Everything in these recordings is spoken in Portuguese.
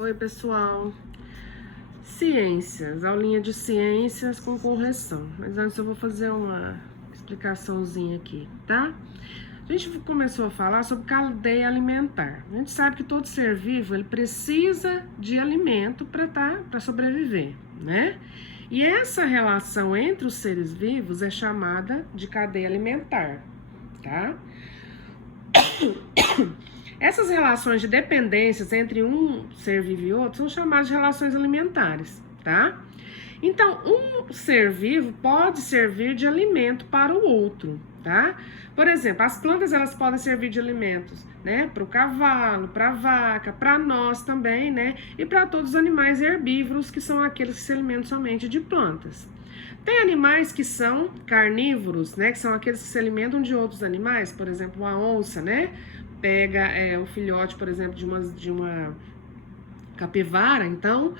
Oi, pessoal. Ciências, aulinha de ciências com correção. Mas antes eu vou fazer uma explicaçãozinha aqui, tá? A gente começou a falar sobre cadeia alimentar. A gente sabe que todo ser vivo ele precisa de alimento para sobreviver, né? E essa relação entre os seres vivos é chamada de cadeia alimentar, tá? Essas relações de dependências entre um ser vivo e outro são chamadas de relações alimentares, tá? Então, um ser vivo pode servir de alimento para o outro, tá? Por exemplo, as plantas elas podem servir de alimentos, né? Para o cavalo, para a vaca, para nós também, né? E para todos os animais herbívoros, que são aqueles que se alimentam somente de plantas. Tem animais que são carnívoros, né? Que são aqueles que se alimentam de outros animais, por exemplo, a onça, né? Pega o filhote, por exemplo, de uma capivara, então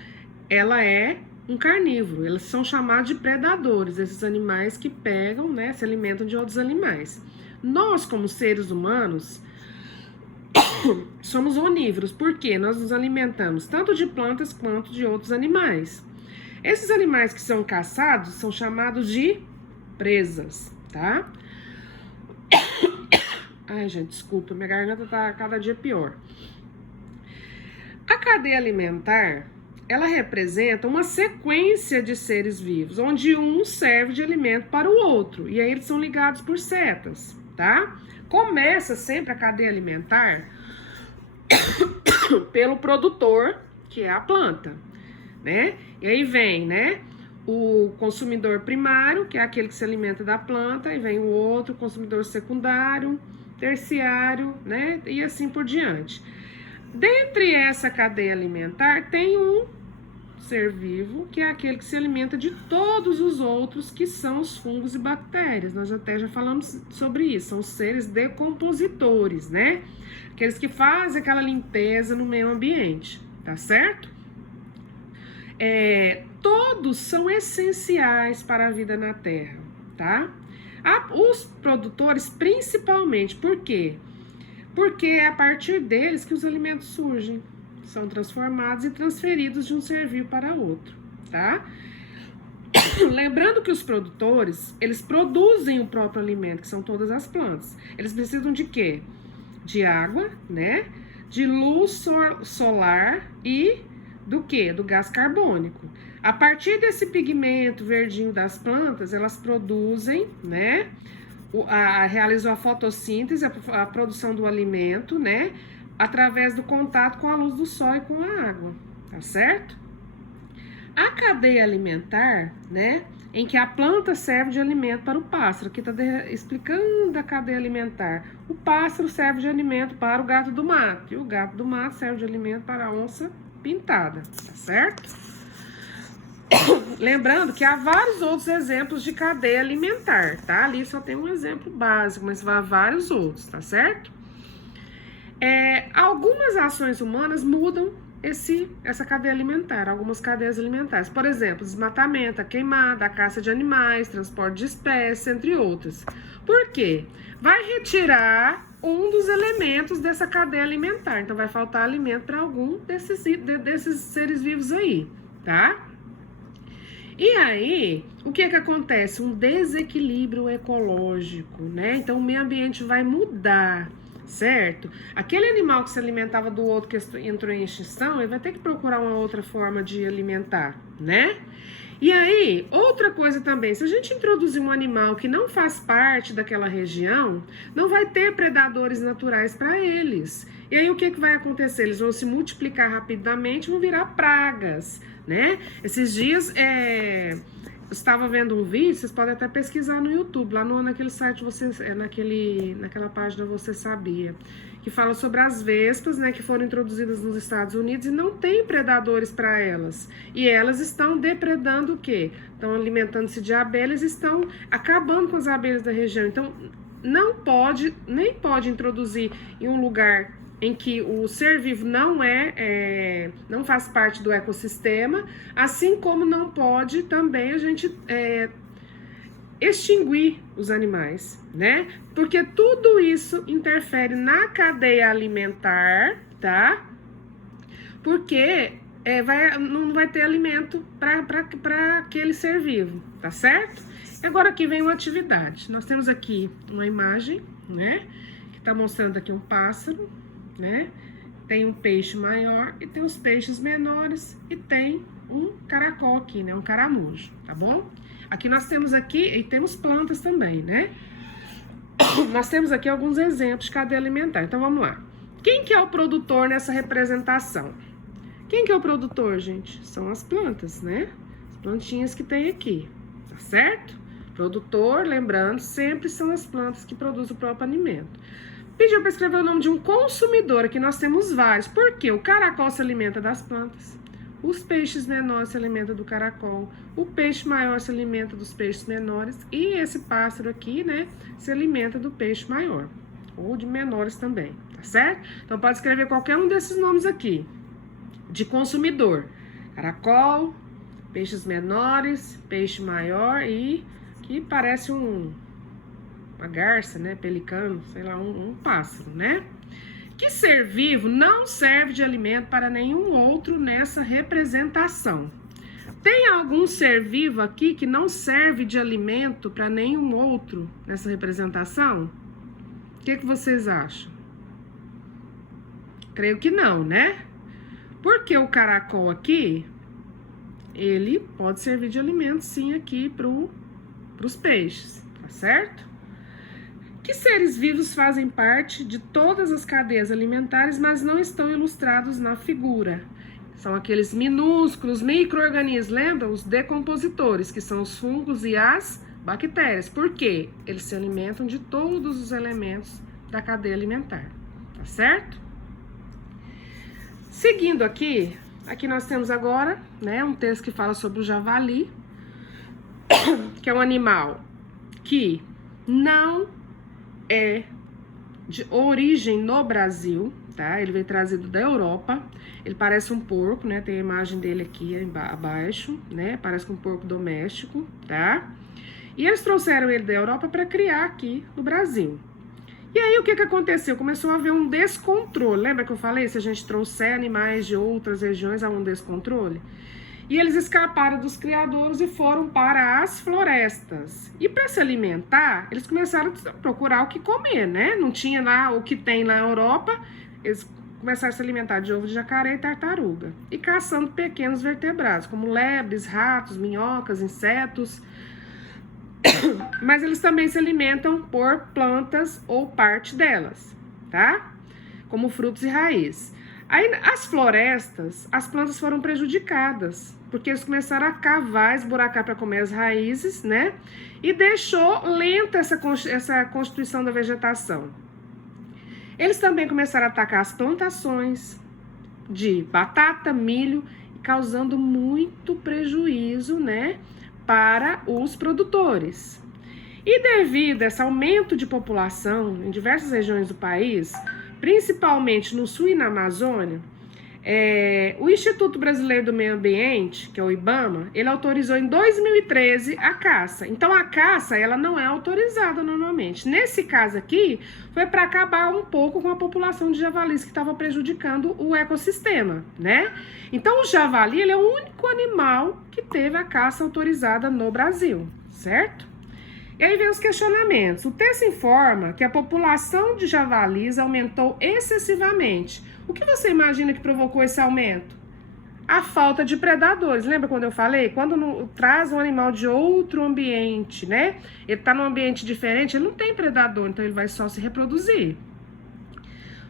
ela é um carnívoro. Eles são chamados de predadores, esses animais que pegam, né, se alimentam de outros animais. Nós, como seres humanos, somos onívoros, porque nós nos alimentamos tanto de plantas quanto de outros animais. Esses animais que são caçados são chamados de presas, tá? Ai, gente, desculpa, minha garganta tá cada dia pior. A cadeia alimentar, ela representa uma sequência de seres vivos, onde um serve de alimento para o outro, e aí eles são ligados por setas, tá? Começa sempre a cadeia alimentar pelo produtor, que é a planta, né? E aí vem, né, o consumidor primário, que é aquele que se alimenta da planta, e vem o outro consumidor secundário, terciário, né, e assim por diante. Dentre essa cadeia alimentar tem um ser vivo, que é aquele que se alimenta de todos os outros, que são os fungos e bactérias. Nós até já falamos sobre isso, são os seres decompositores, né? Aqueles que fazem aquela limpeza no meio ambiente, tá certo? Todos são essenciais para a vida na Terra, tá? Os produtores principalmente, por quê? Porque é a partir deles que os alimentos surgem, são transformados e transferidos de um ser vivo para outro, tá? Lembrando que os produtores, eles produzem o próprio alimento, que são todas as plantas. Eles precisam de quê? De água, né? De luz solar e do quê? Do gás carbônico. A partir desse pigmento verdinho das plantas, elas produzem, né? Realizam a fotossíntese, a produção do alimento, né? Através do contato com a luz do sol e com a água, tá certo? A cadeia alimentar, né? Em que a planta serve de alimento para o pássaro. Aqui tá explicando a cadeia alimentar. O pássaro serve de alimento para o gato do mato. E o gato do mato serve de alimento para a onça pintada, tá certo? Lembrando que há vários outros exemplos de cadeia alimentar, tá? Ali só tem um exemplo básico, mas há vários outros, tá certo? Algumas ações humanas mudam essa cadeia alimentar, algumas cadeias alimentares. Por exemplo, desmatamento, a queimada, a caça de animais, transporte de espécies, entre outras. Por quê? Vai retirar um dos elementos dessa cadeia alimentar. Então, vai faltar alimento para algum desses seres vivos aí, tá? E aí, o que acontece? Um desequilíbrio ecológico, né? Então, o meio ambiente vai mudar, certo? Aquele animal que se alimentava do outro que entrou em extinção, ele vai ter que procurar uma outra forma de alimentar, né? E aí, outra coisa também, se a gente introduzir um animal que não faz parte daquela região, não vai ter predadores naturais para eles. E aí, o que vai acontecer? Eles vão se multiplicar rapidamente, vão virar pragas, né? Esses dias, eu estava vendo um vídeo, vocês podem até pesquisar no YouTube, lá naquele site, naquela página Você Sabia, que fala sobre as vespas, né, que foram introduzidas nos Estados Unidos e não tem predadores para elas. E elas estão depredando o quê? Estão alimentando-se de abelhas e estão acabando com as abelhas da região. Então, nem pode introduzir em um lugar em que o ser vivo não faz parte do ecossistema, assim como não pode também a gente extinguir os animais, né? Porque tudo isso interfere na cadeia alimentar, tá? porque não vai ter alimento para aquele ser vivo, tá certo? Agora aqui vem uma atividade. Nós temos aqui uma imagem, né? Que tá mostrando aqui um pássaro, né? Tem um peixe maior e tem os peixes menores e tem um caracol aqui, né? Um caramujo, tá bom? Aqui nós temos aqui, e temos plantas também, né? Nós temos aqui alguns exemplos de cadeia alimentar. Então, vamos lá. Quem que é o produtor nessa representação? Quem que é o produtor, gente? São as plantas, né? As plantinhas que tem aqui, tá certo? Produtor, lembrando, sempre são as plantas que produzem o próprio alimento. Pediu para escrever o nome de um consumidor, aqui nós temos vários. Por quê? O caracol se alimenta das plantas. Os peixes menores se alimentam do caracol. O peixe maior se alimenta dos peixes menores. E esse pássaro aqui, né, se alimenta do peixe maior. Ou de menores também, tá certo? Então pode escrever qualquer um desses nomes aqui. De consumidor. Caracol, peixes menores, peixe maior e que parece uma garça, né? Pelicano, sei lá, um pássaro, né? Que ser vivo não serve de alimento para nenhum outro nessa representação. Tem algum ser vivo aqui que não serve de alimento para nenhum outro nessa representação? O que vocês acham? Creio que não, né? Porque o caracol aqui, ele pode servir de alimento sim aqui para os peixes, tá certo? Que seres vivos fazem parte de todas as cadeias alimentares, mas não estão ilustrados na figura? São aqueles minúsculos micro-organismos, lembra? Os decompositores, que são os fungos e as bactérias. Por quê? Eles se alimentam de todos os elementos da cadeia alimentar, tá certo? Seguindo aqui nós temos agora, né, um texto que fala sobre o javali, que é um animal que não é de origem no Brasil, tá? Ele veio trazido da Europa. Ele parece um porco, né? Tem a imagem dele aqui abaixo, né? Parece um porco doméstico, tá? E eles trouxeram ele da Europa para criar aqui no Brasil. E aí, o que aconteceu? Começou a haver um descontrole. Lembra que eu falei? Se a gente trouxer animais de outras regiões, há um descontrole? E eles escaparam dos criadouros e foram para as florestas. E para se alimentar, eles começaram a procurar o que comer, né? Não tinha lá o que tem na Europa, eles começaram a se alimentar de ovo de jacaré e tartaruga. E caçando pequenos vertebrados, como lebres, ratos, minhocas, insetos. Mas eles também se alimentam por plantas ou parte delas, tá? Como frutos e raízes. Aí, as florestas, as plantas foram prejudicadas, porque eles começaram a cavar, esburacar para comer as raízes, né? E deixou lenta essa constituição da vegetação. Eles também começaram a atacar as plantações de batata, milho, causando muito prejuízo, né, para os produtores. E devido a esse aumento de população em diversas regiões do país, principalmente no sul e na Amazônia, o Instituto Brasileiro do Meio Ambiente, que é o IBAMA, ele autorizou em 2013 a caça. Então, a caça, ela não é autorizada normalmente. Nesse caso aqui, foi para acabar um pouco com a população de javalis que estava prejudicando o ecossistema, né? Então, o javali, ele é o único animal que teve a caça autorizada no Brasil, certo? E aí vem os questionamentos. O texto informa que a população de javalis aumentou excessivamente. O que você imagina que provocou esse aumento? A falta de predadores. Lembra quando eu falei? Quando traz um animal de outro ambiente, né? Ele está num ambiente diferente, ele não tem predador, então ele vai só se reproduzir.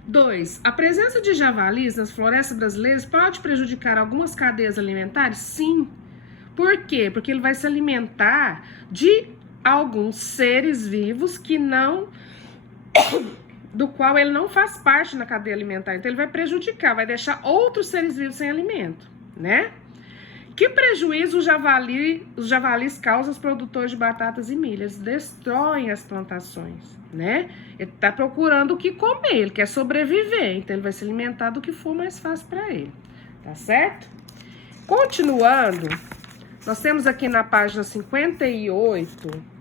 2. A presença de javalis nas florestas brasileiras pode prejudicar algumas cadeias alimentares? Sim. Por quê? Porque ele vai se alimentar de alguns seres vivos que não, do qual ele não faz parte na cadeia alimentar. Então ele vai prejudicar, vai deixar outros seres vivos sem alimento, né? Que prejuízo os javalis causam aos produtores de batatas e milho? Eles destroem as plantações, né? Ele tá procurando o que comer, ele quer sobreviver, então ele vai se alimentar do que for mais fácil para ele, tá certo? Continuando, nós temos aqui na página 58,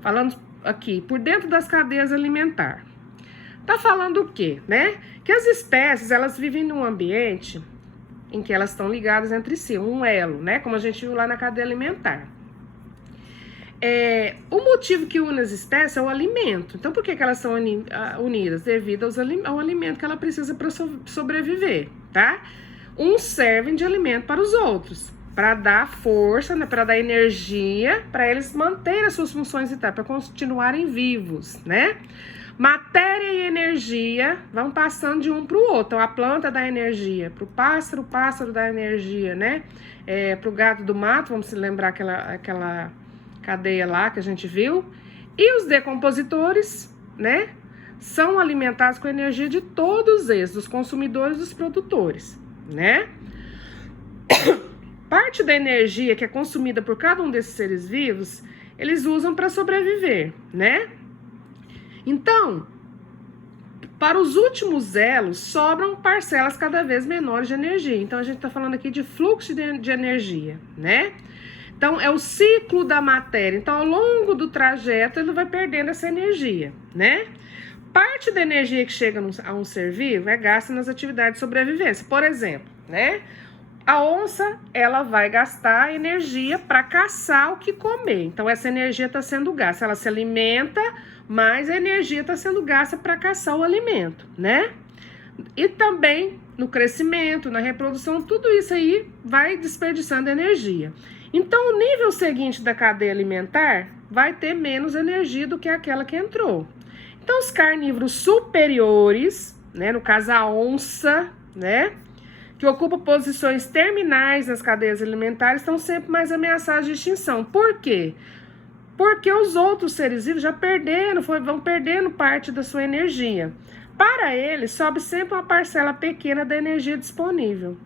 falando aqui, por dentro das cadeias alimentares. Tá falando o quê, né? Que as espécies, elas vivem num ambiente em que elas estão ligadas entre si, um elo, né? Como a gente viu lá na cadeia alimentar. O motivo que une as espécies é o alimento. Então, por que elas são unidas? Devido ao alimento que ela precisa para sobreviver, tá? Uns servem de alimento para os outros, para dar força, né, para dar energia, para eles manterem as suas funções vitais, para continuarem vivos, né? Matéria e energia vão passando de um para o outro. Então, a planta dá energia para o pássaro dá energia, né? Para o gado do mato, vamos se lembrar aquela cadeia lá que a gente viu. E os decompositores, né? São alimentados com a energia de todos eles, dos consumidores e dos produtores, né? Parte da energia que é consumida por cada um desses seres vivos, eles usam para sobreviver, né? Então, para os últimos elos, sobram parcelas cada vez menores de energia. Então, a gente está falando aqui de fluxo de energia, né? Então, é o ciclo da matéria. Então, ao longo do trajeto, ele vai perdendo essa energia, né? Parte da energia que chega a um ser vivo é gasta nas atividades de sobrevivência. Por exemplo, né? A onça, ela vai gastar energia para caçar o que comer. Então, essa energia está sendo gasta. Ela se alimenta, mas a energia está sendo gasta para caçar o alimento, né? E também no crescimento, na reprodução, tudo isso aí vai desperdiçando energia. Então, o nível seguinte da cadeia alimentar vai ter menos energia do que aquela que entrou. Então, os carnívoros superiores, né, no caso a onça, né, que ocupa posições terminais nas cadeias alimentares, estão sempre mais ameaçados de extinção. Por quê? Porque os outros seres vivos já vão perdendo parte da sua energia. Para eles, sobe sempre uma parcela pequena da energia disponível.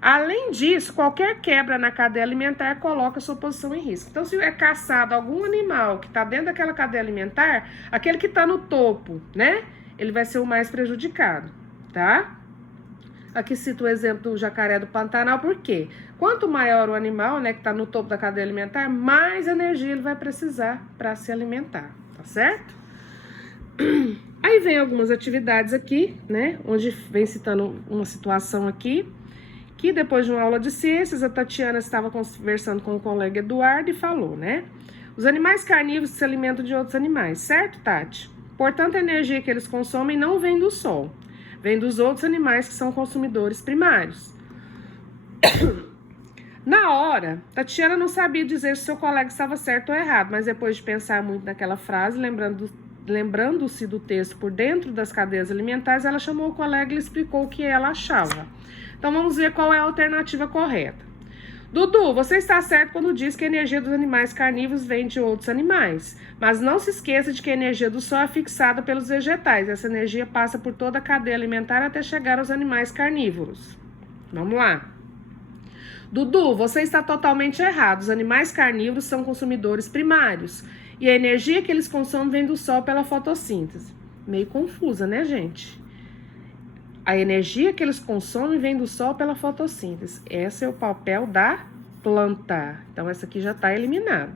Além disso, qualquer quebra na cadeia alimentar coloca a sua posição em risco. Então, se é caçado algum animal que está dentro daquela cadeia alimentar, aquele que está no topo, né, ele vai ser o mais prejudicado, tá? Aqui cito o exemplo do jacaré do Pantanal, por quê? Quanto maior o animal, né, que está no topo da cadeia alimentar, mais energia ele vai precisar para se alimentar, tá certo? Aí vem algumas atividades aqui, né, onde vem citando uma situação aqui, que depois de uma aula de ciências, a Tatiana estava conversando com o colega Eduardo e falou, né? Os animais carnívoros se alimentam de outros animais, certo, Tati? Portanto, a energia que eles consomem não vem do sol, vem dos outros animais que são consumidores primários. Na hora, Tatiana não sabia dizer se seu colega estava certo ou errado, mas depois de pensar muito naquela frase, lembrando-se do texto por dentro das cadeias alimentares, ela chamou o colega e lhe explicou o que ela achava. Então, vamos ver qual é a alternativa correta. Dudu, você está certo quando diz que a energia dos animais carnívoros vem de outros animais. Mas não se esqueça de que a energia do sol é fixada pelos vegetais. Essa energia passa por toda a cadeia alimentar até chegar aos animais carnívoros. Vamos lá. Dudu, você está totalmente errado. Os animais carnívoros são consumidores primários. E a energia que eles consomem vem do sol pela fotossíntese. Meio confusa, né, gente? A energia que eles consomem vem do sol pela fotossíntese. Esse é o papel da planta. Então, essa aqui já está eliminada.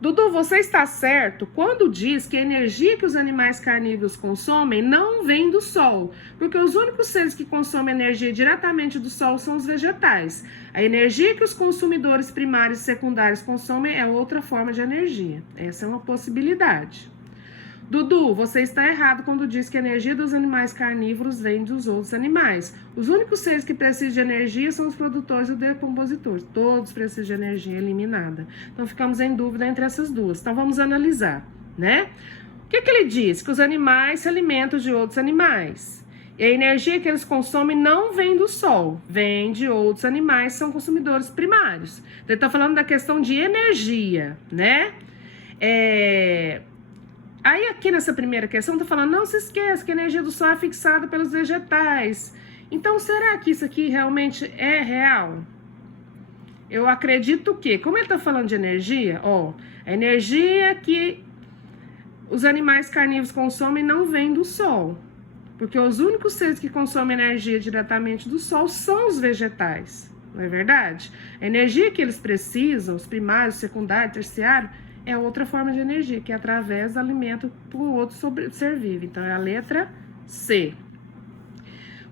Dudu, você está certo quando diz que a energia que os animais carnívoros consomem não vem do sol, porque os únicos seres que consomem energia diretamente do sol são os vegetais. A energia que os consumidores primários e secundários consomem é outra forma de energia. Essa é uma possibilidade. Dudu, você está errado quando diz que a energia dos animais carnívoros vem dos outros animais. Os únicos seres que precisam de energia são os produtores e os decompositores. Todos precisam de energia eliminada. Então, ficamos em dúvida entre essas duas. Então, vamos analisar, né? O que ele diz? Que os animais se alimentam de outros animais. E a energia que eles consomem não vem do sol, vem de outros animais, são consumidores primários. Então, ele está falando da questão de energia, né? Aí aqui nessa primeira questão está falando, não se esqueça que a energia do sol é fixada pelos vegetais. Então, será que isso aqui realmente é real? Eu acredito que, como ele está falando de energia, a energia que os animais carnívoros consomem não vem do sol. Porque os únicos seres que consomem energia diretamente do sol são os vegetais. Não é verdade? A energia que eles precisam, os primários, secundário, terciário, é outra forma de energia, que é através do alimento para um outro ser vivo. Então, é a letra C.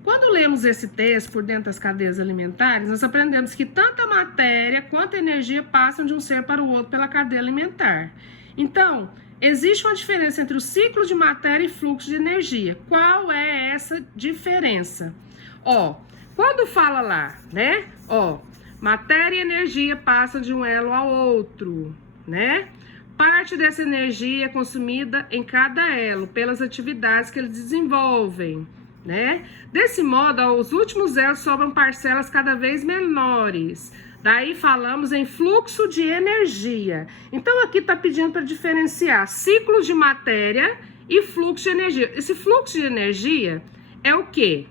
Quando lemos esse texto por dentro das cadeias alimentares, nós aprendemos que tanto a matéria quanto a energia passam de um ser para o outro pela cadeia alimentar. Então, existe uma diferença entre o ciclo de matéria e fluxo de energia. Qual é essa diferença? Ó, quando fala lá, né? Ó, matéria e energia passam de um elo ao outro, né? Parte dessa energia é consumida em cada elo pelas atividades que eles desenvolvem, né? Desse modo, os últimos elos sobram parcelas cada vez menores. Daí falamos em fluxo de energia. Então aqui está pedindo para diferenciar ciclo de matéria e fluxo de energia. Esse fluxo de energia é o quê?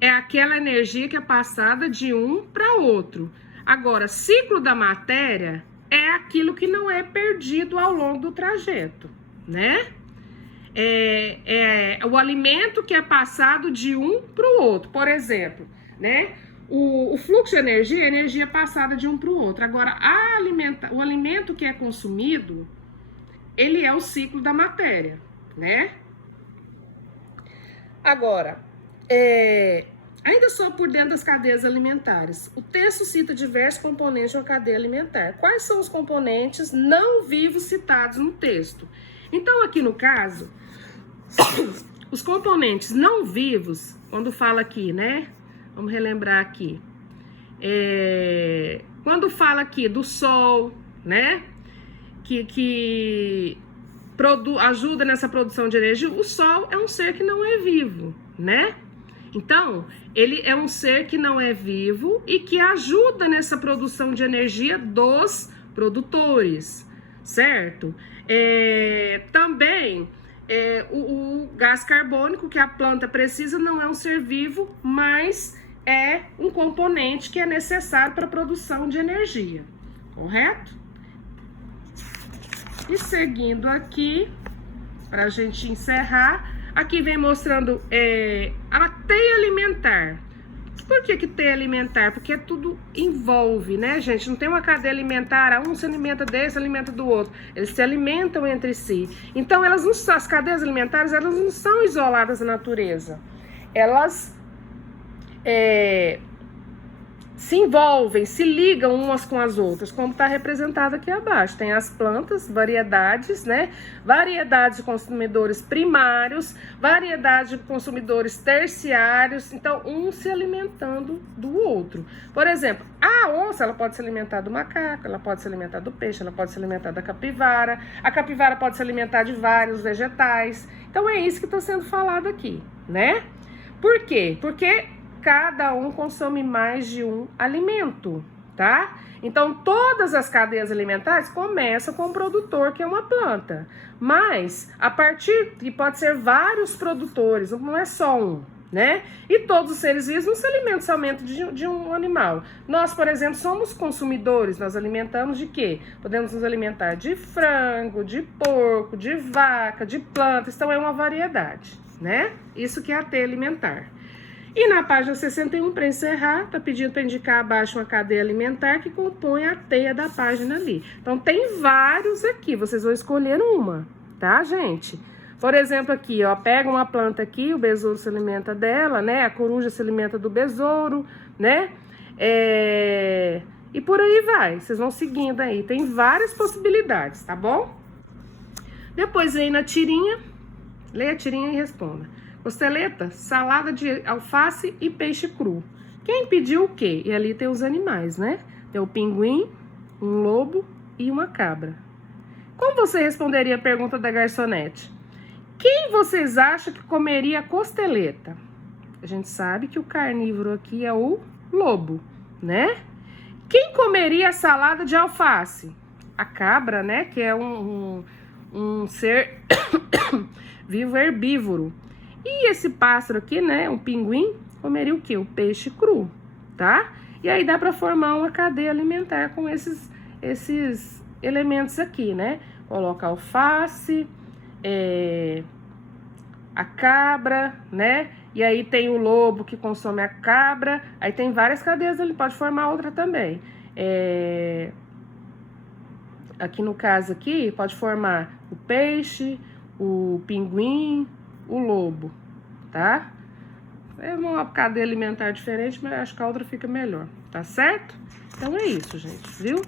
É aquela energia que é passada de um para outro. Agora, ciclo da matéria é aquilo que não é perdido ao longo do trajeto, né? É o alimento que é passado de um para o outro. Por exemplo, né? O fluxo de energia é a energia passada de um para o outro. Agora, o alimento que é consumido, ele é o ciclo da matéria, né? Agora, ainda só por dentro das cadeias alimentares, o texto cita diversos componentes de uma cadeia alimentar. Quais são os componentes não vivos citados no texto? Então, aqui no caso, os componentes não vivos, quando fala aqui, né? Vamos relembrar aqui. Quando fala aqui do sol, né? Que ajuda nessa produção de energia, o sol é um ser que não é vivo, né? Então, ele é um ser que não é vivo e que ajuda nessa produção de energia dos produtores, certo? Também, o gás carbônico que a planta precisa não é um ser vivo, mas é um componente que é necessário para a produção de energia, correto? E seguindo aqui, para a gente encerrar, aqui vem mostrando a teia alimentar. Por que teia alimentar? Porque tudo envolve, né, gente? Não tem uma cadeia alimentar, um se alimenta desse, alimenta do outro. Eles se alimentam entre si. Então, as cadeias alimentares, elas não são isoladas da natureza. Elas se envolvem, se ligam umas com as outras, como está representado aqui abaixo. Tem as plantas, variedades, né? Variedades de consumidores primários, variedade de consumidores terciários, então um se alimentando do outro. Por exemplo, a onça, ela pode se alimentar do macaco, ela pode se alimentar do peixe, ela pode se alimentar da capivara, a capivara pode se alimentar de vários vegetais. Então é isso que está sendo falado aqui, né? Por quê? Porque cada um consome mais de um alimento, tá? Então, todas as cadeias alimentares começam com o produtor, que é uma planta. Mas, a partir que pode ser vários produtores, não é só um, né? E todos os seres vivos não se alimentam somente de um animal. Nós, por exemplo, somos consumidores, nós alimentamos de quê? Podemos nos alimentar de frango, de porco, de vaca, de plantas, então é uma variedade, né? Isso que é a teia alimentar. E na página 61, para encerrar, está pedindo para indicar abaixo uma cadeia alimentar que compõe a teia da página ali. Então, tem vários aqui, vocês vão escolher uma, tá, gente? Por exemplo, aqui, ó, pega uma planta aqui, o besouro se alimenta dela, né? A coruja se alimenta do besouro, né? E por aí vai, vocês vão seguindo aí. Tem várias possibilidades, tá bom? Depois vem na tirinha, leia a tirinha e responda. Costeleta, salada de alface e peixe cru. Quem pediu o quê? E ali tem os animais, né? Tem o pinguim, um lobo e uma cabra. Como você responderia a pergunta da garçonete? Quem vocês acham que comeria a costeleta? A gente sabe que o carnívoro aqui é o lobo, né? Quem comeria a salada de alface? A cabra, né? Que é um ser vivo herbívoro. E esse pássaro aqui, né, um pinguim, comeria o quê? O peixe cru, tá? E aí dá para formar uma cadeia alimentar com esses elementos aqui, né? Coloca alface, a cabra, né? E aí tem o lobo que consome a cabra. Aí tem várias cadeias, ele pode formar outra também. Aqui no caso aqui, pode formar o peixe, o pinguim, o lobo, tá? É uma cadeia alimentar diferente, mas acho que a outra fica melhor, tá certo? Então é isso, gente, viu?